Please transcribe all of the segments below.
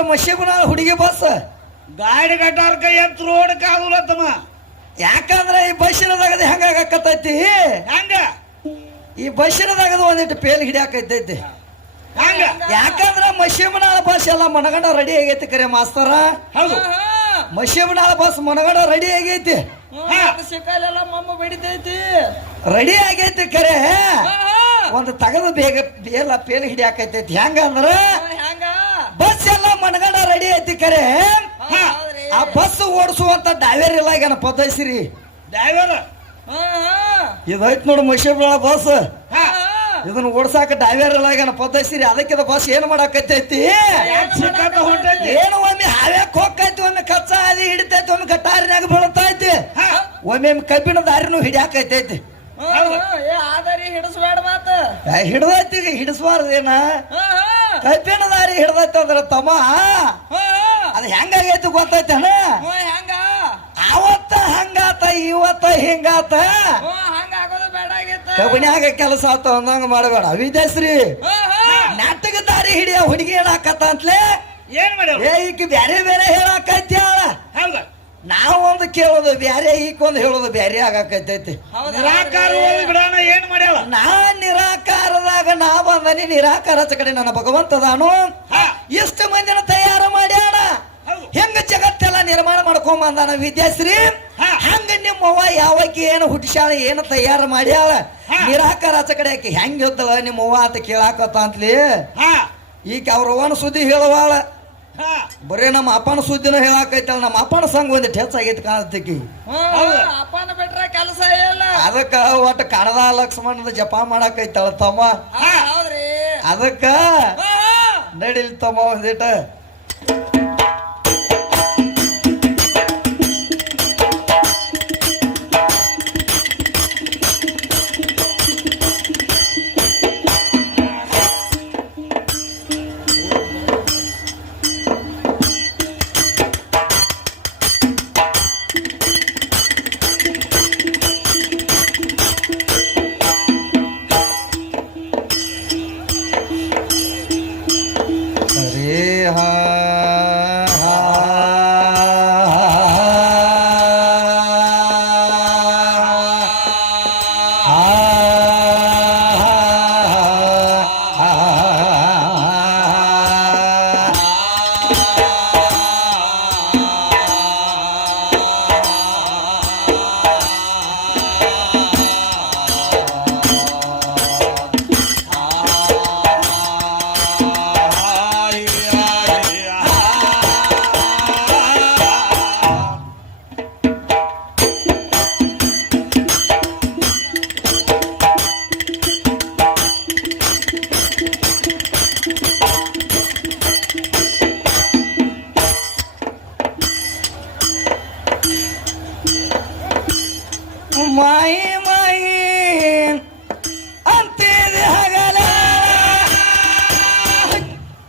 ಯಾಕಂದ್ರ ಮಶಿಗುನಾಳ ಹುಡುಗಿ ಬಸ್ ಗಾಡಿ ಕಟ್ಟಾರ ಕೈ ಎತ್ತು ರೋಡ್ ಕಾದುಲತ್ತಮ್ಮ. ಯಾಕಂದ್ರ ಈ ಬಸ್ಸಿನದಾಗದ ಹೆಂಗಾಗತ್ತೈತಿ ಹಂಗ ಈ ಬಸ್ಸಿನದಾಗದ ಒಂದಿಟ್ಟು ಪೇಲ್ ಹಿಡಿಯಾಕೈತೈತಿ. ಹಂಗ ಯಾಕಂದ್ರ ಮಶಿಮನಾಳ ಬಸ್ ಎಲ್ಲ ಮನಗಂಡ ರೆಡಿ ಆಗೈತಿ ಕರೆ ಮಾಸ್ತರ. ಹೌದು ಮಶಿಮನಾಳ ಬಸ್ ಮನಗಂಡ ರೆಡಿ ಆಗೈತಿ, ಸಿಕ್ಕಲೆಲ್ಲ ಮಮ್ಮ ಬಡಿತೈತಿ, ರೆಡಿ ಆಗೈತಿ ಕರೆ ಒಂದು ತಗದ ಬೇಗ ಎಲ್ಲ ಪೇಲ್ ಹಿಡಿಯಾಕೈತೈತಿ. ಹೆಂಗಂದ್ರ ಹೆಂಗ ಬಸ್ ಎಲ್ಲ ಮನಗಂಡ ರೆಡಿ ಐತಿ ಕರೆ ಆ ಬಸ್ ಓಡಿಸುವಂತ ಡ್ರೈವರ್ ಇಲ್ಲ ಈಗ ಪದೈಸಿರಿ ಡ್ರೈವರ್ ಇದೈತ್ ನೋಡು ಮಶಿಮನಾಳ ಬಸ್. ಇದನ್ನ ಓಡ್ಸಾಕ ಡ್ರೈವರ್ ಇಲ್ಲ ಈಗ ಪದೈಸಿರಿ. ಅದಕ್ಕಿದ ಬಸ್ ಏನ್ ಮಾಡಾಕೈತೈತಿ, ಏನು ಒಮ್ಮೆ ಹಾವ್ಯಾಕ್ ಹೋಗ್ತೈತಿ, ಒಮ್ಮೆ ಕಚ್ಚಾ ಹಾದಿ ಹಿಡಿತೈತಿ, ಒಮ್ಮೆ ಗಟಾರಿನಾಗ ಬೀಳ್ತೈತಿ, ಒಮ್ಮೆ ಕಬ್ಬಿನ ದಾರಿನೂ ಹಿಡಿಯಾಕೈತೈತಿ. ಆದಾರಿ ಹಿಡಿಸ್ಬೇಡ ಮಾತ ಹಿಡ್ದೈತಿ ಈಗ ಹಿಡಿಸ್ಬಾರ್ದೇನ, ಕಬ್ಬಿನ ದಾರಿ ಹಿಡ್ದೈತಿ ಅಂದ್ರ ತಮ್ಮ ಅದ ಹೆಂಗಾಗೈತಿ ಗೊತ್ತೈತಿ ಅಣ್ಣ. ಹೆಂಗ ಅವತ್ತ ಹಂಗಾತ ಇವತ್ತ ಹಿಂಗಾತ, ಹಂಗ ಆಗೋದು ಬೇಡ ಆಗೈತ. ಕಬ್ಬಿನ್ಯಾಗ ಕೆಲಸ ಆತ ಅಂದಂಗ ಮಾಡಬೇಡ. ವಿದೇಶ್ರೀ ನಾಟಕ ದಾರಿ ಹಿಡಿಯ ಹುಡುಗಿ ಹೇಳಾಕತ್ತ ಅಂತಲೇ ಏನ್ ಮಾಡ್ಯಾವ ಈಕಿ ಬ್ಯಾರೆ ಬೇರೆ ಹೇಳಾಕೈತಿ. ಹೌದ ನಾವೊಂದು ಕೇಳೋದು ಬ್ಯಾರೆ, ಈಕೊಂದು ಹೇಳೋದು ಬ್ಯಾರೆ ಆಗಾಕೈತೈತಿ. ನಿರಾಕಾರ ಬಿಡೋಣ ಏನ್ ಮಾಡ್ಯಾವ. ನಾ ನಿರಾಕಾರದಾಗ ನಾ ಬಂದನಿ, ನಿರಾಕಾರ ಕಡೆ ನನ್ನ ಭಗವಂತದಾನು ಎಷ್ಟು ಮಂದಿನ ತಯಾರು ಮಾಡ್ಯಾನ, ಹೆಂಗ ಜಗತ್ತೆಲ್ಲ ನಿರ್ಮಾಣ ಮಾಡ್ಕೊಂಡ್ ಬಂದಾನ ವಿದ್ಯಾಶ್ರೀ. ಹಂಗ ನಿಮ್ಮವ್ವ ಯಾವಕ್ಕೆ ಏನು ಹುಟ್ಟಿಸ್ಯಾಳ, ಏನು ತಯಾರು ಮಾಡ್ಯಾಳ, ನಿರಾಕಾರ ಕಡೆ ಆಕಿ ಹೆಂಗ ಇದ್ದಳ ನಿಮ್ಮವ್ವ ಅಂತ ಕೇಳಾಕತ್ತ ಅಂತಲಿ. ಈಗ ಅವ್ರವ್ವನ ಸುದ್ದಿ ಹೇಳುವಾಳ, ಬರೇ ನಮ್ಮ ಅಪ್ಪನ ಸುದ್ದಿನ ಹೇಳಾಕೈತಳ. ನಮ್ಮ ಅಪ್ಪನ ಸಂಘ ಒಂದಿಟ್ಟು ಹೆಚ್ಚಾಗೈತಿ ಕಾಣತಕ್ಕಿ. ಅಪ್ಪನ ಬಿಟ್ರ ಕೆಲಸ ಇಲ್ಲ, ಅದಕ್ಕ ಒಟ್ಟು ಕಣದ ಲಕ್ಷ್ಮಣದ ಜಪ ಮಾಡಾಕೈತಳ ತಮ್ಮ. ಹೌದ್ರಿ ಅದಕ್ಕ ನಡಿಲ್ ತಮ್ಮ ಒಂದಿಟ ಮಾಯಿ ಮಾಯಿ ಅಂತಿದೆ ಹಗಲ,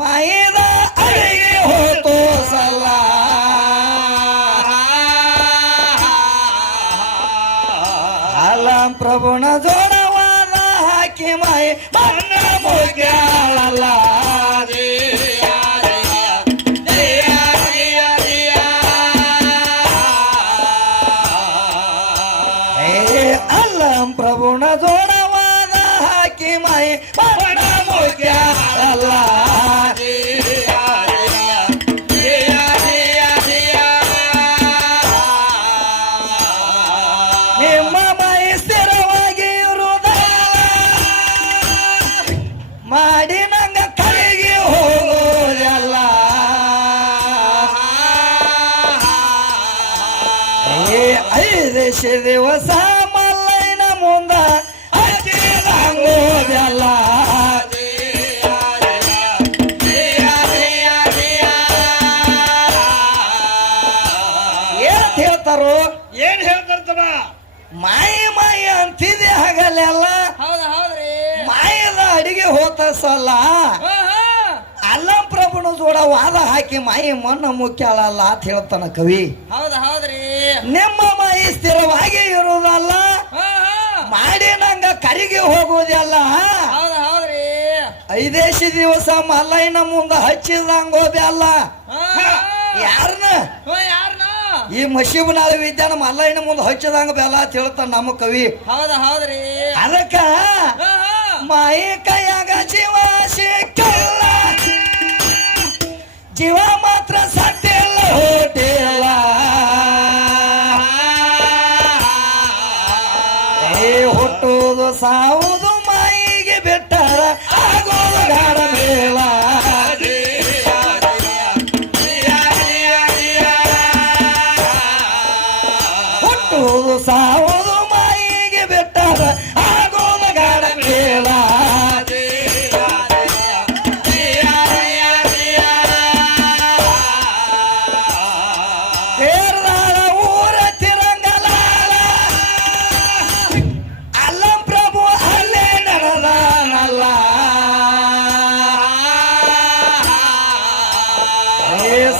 ಮಾಯಿದ ಅಡಿಗೆ ಹೋತು ಸಲ, ಅಲಂ ಪ್ರಭುನ ಜೋಡವಾದ ಹಾಕಿ ಮಾಯಿ ಮನ್ನ ಮುಗ್ಯಾಳಲ್ಲ. ಪ್ರಭುನ ಜೋಡವಾದ ಹಾಕಿ ಮಾಯಿ ಬಡ ಮುಗ್ಯಾಳಲ್ಲ. ನಿಮ್ಮ ಮಾಯಿ ಸ್ಥಿರವಾಗಿ ಇರುವುದ ಮಾಡಿ ನಂಗ ಕೈಗೆ ಹೋಗೋದಲ್ಲ. 5 ದಿವಸ ಮುಂದ ಹಚ್ಚಿದಂಗೋದಲ್ಲ. ಏನ್ ಹೇಳ್ತಾರೋ, ಏನ್ ಹೇಳ್ತಾರ ಮಾಯಿ ಮಾಯಿ ಅಂತಿದೆ ಹಗಲೆಲ್ಲ. ಹೌದ್ರಿ ಮಾಯದ ಅಡಿಗೆ ಹೋತ ಸಲ ಅಲ್ಲಂ ಪ್ರಭುನ ಜೋಡ ವಾದ ಹಾಕಿ ಮಾಯಿ ಮಣ್ಣ ಮುಖ್ಯಾಳಲ್ಲ ಅಂತ ಹೇಳ್ತಾನ ಕವಿ. ಹೌದ್ರಿ ನಿಮ್ಮ ಮಾಯಿ ಸ್ಥಿರವಾಗಿ ಇರುವುದಲ್ಲ, ಮಾಡಿ ನಂಗ ಕರಿಗೆ ಹೋಗುವುದಲ್ಲ. ಹೌದ್ರಿ ಐದೇಶಿ ದಿವಸ ಮಲ್ಲಯ್ಯನ ಮುಂದ ಹಚ್ಚಿದಂಗೋ ಬೆಲ್ಲ ಯಾರನ್ನ ಯಾರನ ಈ ಮಶೀಬನಾಳ ವಿದ್ಯಾನ ಮಲ್ಲಯ್ಯನ ಮುಂದೆ ಹಚ್ಚಿದಂಗ ಬೆಲ್ಲ ಅಂತ ಹೇಳ್ತಾನ ನಮ್ಮ ಕವಿ. ಹೌದ್ರಿ ಅದಕ್ಕ ಮಾಯಿ ಕೈಯಾಗ ಜೀವ ಸಿಕ್ಕಲ್ಲ, ಜೀವ ಮಾತ್ರ ಸತ್ತಿಲ್ಲ ಹೋಟಿಲ್ಲ. ಹುಟ್ಟುವುದು ಸಾವುದು ಮಾಯಿಗೆ ಬಿಟ್ಟರ ಆಗೋದು ಗಾಢ ಮೇಲ. ಹುಟ್ಟುವುದು ಸಾವುದು ಮಾಯಿಗೆ ಬಿಟ್ಟರ ಆಗೋದು ಗಾಢ ಮೇಲ. ಕೇರಳ ಊರ ತಿರಂಗಲಾಲ ಅಲ್ಲಂ ಪ್ರಭು ಅಲ್ಲೇ ನಡೆದಾನಲ್ಲ.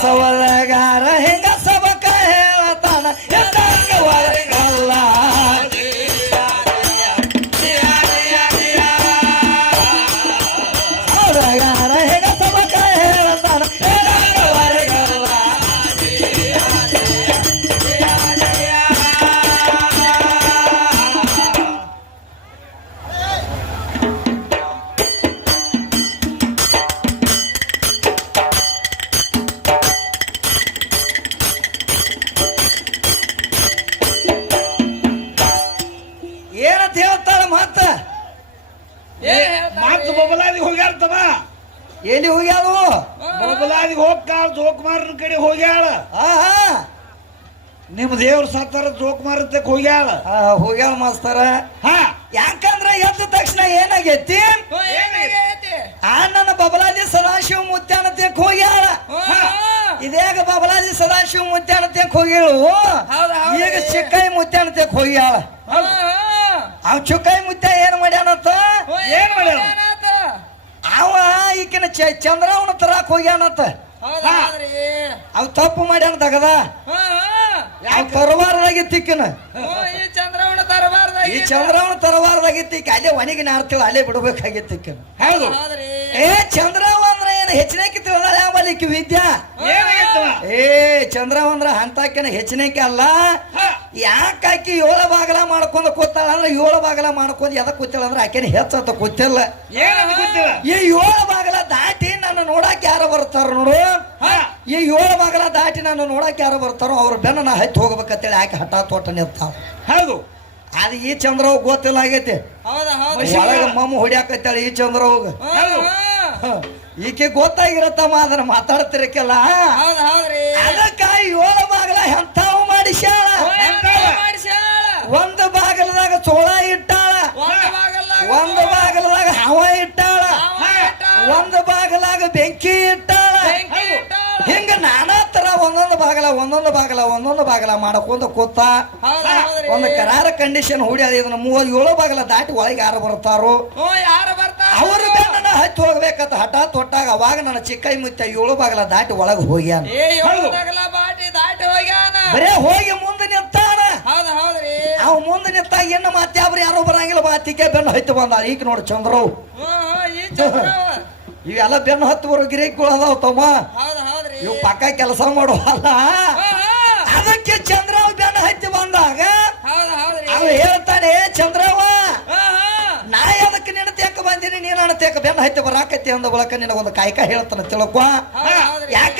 ಸವದಗಾರ ಹೆಂಗ ಸಬಕ ಹೇಳ್ತಾನ ಎತ್ತಂಗವಲ್ಲ. ಸವದಗಾರ ಹೆಂಗ ಸಬಕ ಹೇಳ್ತಾನ ಎತ್ತಂಗವಲ್ಲ. ಏನಂತ ಹೇಳ್ತಾಳ ಮತ್ತ ಮತ್ ಬೊಬಲಾದಿಗೆ ಹೋಗ್ಯಾಳ ತಮ್ಮ. ಎಲ್ಲಿ ಹೋಗ್ಯಾಳು? ಬೊಬಲಾದಿಗೆ ಹೋಗ್ತಾಳ, ಜೋಕುಮಾರನ ಕಡೆ ಹೋಗ್ಯಾಳ. ಆ ನಿಮ್ ದೇವ್ರ ಸತ್ತಾರ ಜೋಕುಮಾರಕ್ಕೆ ಹೋಗ್ಯಾಳ. ಹೋಗ್ಯಾಳ ಮಾಸ್ತರ. ಹಾ ಯಾಕಂದ್ರ ಎದ್ದ ತಕ್ಷಣ ಏನಾಗೈತಿ? ನನ್ನ ಬಬಲಾದಿ ಸದಾಶಿವ ಮುತ್ಯಾನತ್ಯಕ್ ಹೋಗ್ಯಾಳ. ಇದೇಗ ಬಬಲಾದಿ ಸದಾಶಿವ ಮುತ್ಯಾನತ್ಯಕ್ ಹೋಗ್ಯಾಳು. ಈಗ ಚಿಕ್ಕಾಯಿ ಮುತ್ಯಾನತ್ಯಕ್ ಹೋಗ್ಯಾಳ. ಅವ್ ಚುಕ್ಕಾಯಿ ಮುತ್ಯ ಏನ್ ಮಾಡ್ಯಾನತ್ತ? ಏನ್ ಮಾಡ್ಯಾನ? ಅವ ಈಕಿನ ಚಂದ್ರವನ ತರಾಕ್ ಹೋಗ್ಯಾನತ್ತ. ಅವ್ ತಪ್ಪು ಮಾಡ್ಯಾನ ತಗದ. ಅವ್ ತರವಾರದಾಗಿತ್ತಿಕ್ಕಿನ ಈ ಚಂದ್ರವಣ ತರಬಾರ್ದ ಈ ಚಂದ್ರವನ ತರವಾರದಾಗಿತ್ತಿಕ್ಕ ಅಲ್ಲೇ ಒಣಗಿನ ಆಡ್ತೀವಿ, ಅಲ್ಲೇ ಬಿಡ್ಬೇಕಾಗಿತ್ತಿಕ್ಕಿನ. ಹೌದು. ಏ ಚಂದ್ರವ ಅಂದ್ರ ಏನು ಹೆಚ್ಚಿನಕ್ಕೆ ತಿಳಿದಾಳ ಯಾವಲಿಕ್ಕೆ ವಿದ್ಯಾ? ಏನಾಗೈತವ? ಏ ಚಂದ್ರವ ಅಂದ್ರ ಅಂತಾಕಿನ ಹೆಚ್ಚಿನಕ್ಕೆ ಅಲ್ಲ. ಯಾಕಾಕಿ 7 ಬಾಗಲ ಮಾಡ್ಕೊಂಡ್ ಕೂತಾಳ ಅಂದ್ರೆ 7 ಬಾಗಲ ಮಾಡ್ಕೊಂಡ್ ಎದಕ್ ಕೂತಾಳ ಅಂದ್ರೆ ಆಕೆನ ಹೆಚ್ಚತ್ತ ಕೂತಿಲ್ಲ. ಏನಂತ ಗೊತ್ತಿಲ್ಲ. ಈ 7 ಬಾಗಲ ದಾಟಿ ನನ್ನ ನೋಡಾಕ ಯಾರು ಬರ್ತಾರ ನೋಡು. ಈ 7 ಬಾಗಲ ದಾಟಿ ನನ್ನ ನೋಡಾಕ ಯಾರು ಬರ್ತಾರೋ ಅವ್ರ ಬೆನ್ನ ನಾ ಹತ್ತಿ ಹೋಗ್ಬೇಕಂತೇಳಿ ಆಕೆ ಹಠ ತೋಟ ನಿಂತಾಳ. ಹೌದು. ಅದು ಈ ಚಂದ್ರವ್ ಗೊತ್ತಿಲ್ಲ ಆಗೈತಿ. ಒಳಗ ಮಮ್ಮ ಹೊಡ್ಯಾಕತ್ತಾಳ ಈ ಚಂದ್ರವ್ಗ. ಈಕೆ ಗೊತ್ತಾಗಿರತ್ತಮ್ಮ ಅದನ್ನ ಮಾತಾಡ್ತಿರಕ್ಕೆಲ್ಲ. ಅದಕ್ಕ 7 ಬಾಗಲ ಎಂತಾವು ಮಾಡಿಸ್ಯಾಳ. ಒಂದು ಬಾಗಲದಾಗ ಚೋಳ ಇಟ್ಟಾಳ, ಒಂದು ಬಾಗಲದಾಗ ಹವ ಇಟ್ಟಾಳ, ಒಂದು ಬಾಗಲಾಗ ಬೆಂಕಿ ಇಟ್ಟಾಳ. ಹಿಂಗ ನಾನಾ ತರ ಒಂದೊಂದು ಬಾಗಲ ಮಾಡಕೊಂಡ ಕೂತ ಒಂದು ಕರಾರ ಕಂಡೀಷನ್ ಹುಡ್ಯಾಳ. ಇದನ್ನ 7 ಬಾಗಲ ದಾಟಿ ಒಳಗೆ ಯಾರು ಬರ್ತಾರೋ ಅವರು ಬೆನ್ನ ಹತ್ತಿ ಹೋಗ್ಬೇಕಂತ ಹಠ ತೊಟ್ಟಾಗ ಅವಾಗ ನನ್ನ ಚಿಕ್ಕೈ ಮುತ್ತ 7 ಬಾಗಲ ದಾಟಿ ಒಳಗೆ ಹೋಗ್ಯಾನ. ಬರೇ ಹೋಗಿ ಮುಂದೆ ನಿಂತಾನ. ಅವ್ ಮುಂದೆ ನಿಂತಾಗ ಇನ್ನು ಮತ್ತಾಬ್ರು ಯಾರು ಬರಂಗಿಲ್ಲ. ಮಾತಿಕೆ ಬೆನ್ನು ಹತ್ತಿ ಬಂದಾಳ. ಈಗ ನೋಡಿ ಚಂದ್ರವ್ ಇವೆಲ್ಲ ಬೆನ್ನು ಹತ್ತು ಬರೋ ಗಿರಿಗಳು ಅದಾವ ತಮ್ಮ. ಇವು ಪಕ್ಕ ಕೆಲಸ ಮಾಡುವಲ್ಲ. ಅದಕ್ಕೆ ಚಂದ್ರವ್ ಬೆನ್ನು ಹತ್ತಿ ಬಂದಾಗ ಅವ ಹೇಳ್ತಾನೆ, ಚಂದ್ರವ ನಾ ಅದಕ್ಕೆ ನಿನ್ನ ತೆಕ್ಕ ಬಂದೀನಿ, ನೀನು ನನ್ನ ತೆಕ್ಕ ಬೆನ್ನು ಹತ್ತಿ ಬರಾಕತ್ತಿ ಅಂದ ಬಳಕ ನಿನಗೊಂದು ಕಾಯ್ಕ ಹೇಳ್ತಾನೆ ತಿಳ್ಕೊ. ಯಾಕ